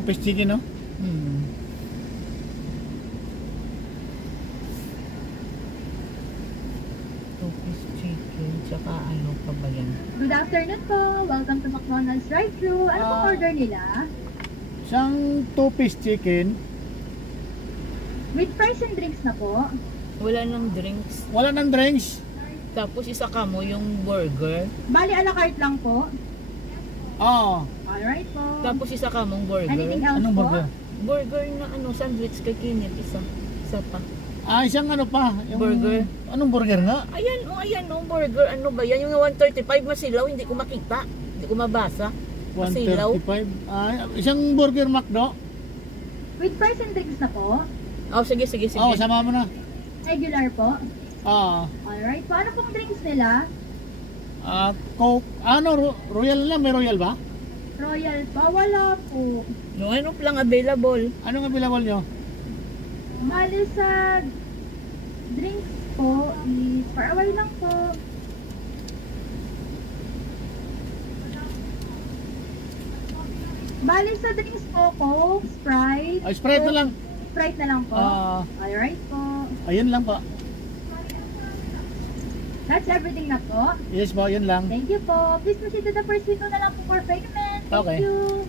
Two-piece chicken, no? Two-piece chicken, tsaka ano pa ba yan? Good afternoon po. Welcome to McDonald's drive-thru. Ano pong order nila? Isang two-piece chicken. With fries and drinks na po. Wala nang drinks. Wala ng drinks. Tapos isa ka mo yung burger. Bali, a la carte lang po. Oo. Alright po. Tapos isa ka mong burger. Anything else Anong po? burger? Burger na ano, sandwich kay Kinit. Isa pa. Isang ano pa? Yung, Burger. Anong burger nga? Ayan, burger. Ano ba yan? Yung 135 masilaw, hindi ko makita. Hindi ko mabasa. Masilaw. 135. Isang burger McDo. With fries and drinks na po. Oh, sige. Oo, sama mo na. Regular po. Oo. Alright po. Ano pong drinks nila? Coke. Ano, Royal lang? May Royal ba? Royal pa? Wala po. Yung ano lang available. Anong available nyo? Bali sa drinks po is for a while lang po. Bali sa drinks po, Coke, Sprite. Sprite na lang. Sprite na lang po. Alright po. Ayun lang po. That's everything na po. Yes po, yun lang. Thank you po. Please proceed to the first window na lang po for payment. Thank Okay. you.